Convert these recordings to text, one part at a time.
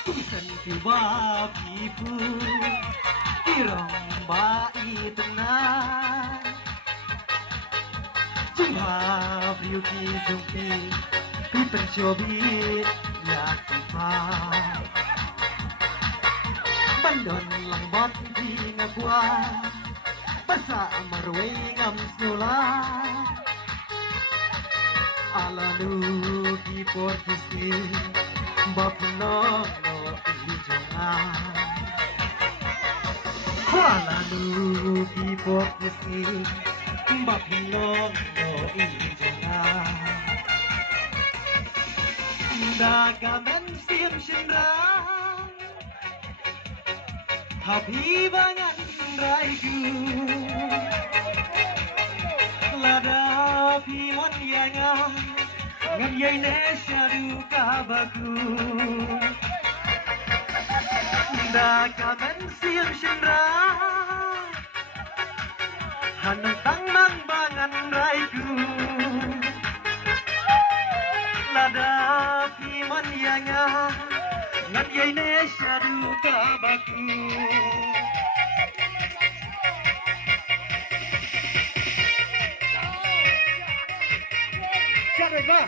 Sentiba pipu Irong bai tenang Jumpa Ryuki Zumpi Pi pencobit Yakupa Bandon lang bot di ngagwa Basa marway ngam snula Alanu di portisi Bapno no ijonga Alanu di portisi Bapno no ijonga Dagamen sim shinra Habibangan raiku Lada piwan yanga Ngan yai nesya duka baku Dagamen sim shinra Hanang tangmang bangan raiku Lada piwan yanga Ngan yai nesya duka baku Siapa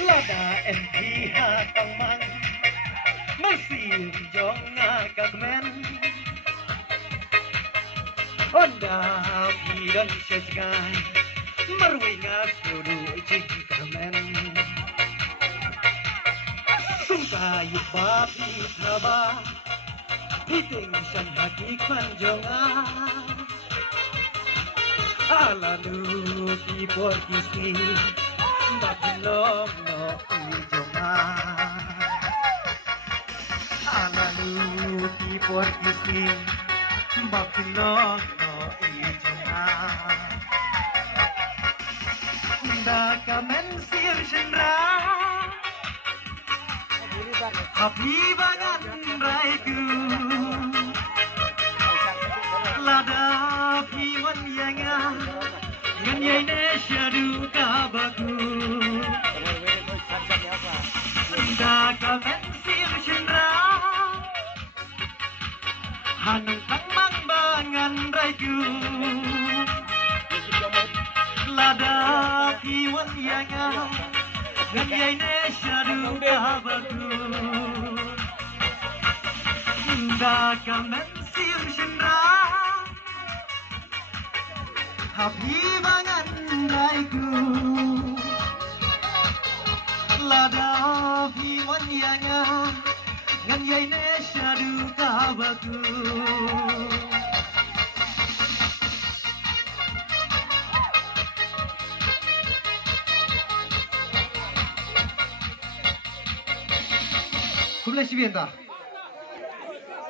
Lada MP hatang mang Masih jonga kagmen Onda pidan sesgai Marwinga suruh jingkamen Sungkai babi naba Hiting san hati kanjonga Alanu di portisi Babilong no ijonga Alanu di portisi Babilong no ijonga Dagamen sir shendra Habibangan raiku Lada piwan yanga Ngan yai nesya duka baku Dagamen sir shendra Hanung tangmang bangan raiku Lada piwan yanga Ngan yai nesya duka baku Dagamen sir shendra Habibangan raiku Lada piwan yanga Ngan yai nesya duka baku Kumla 10遍的。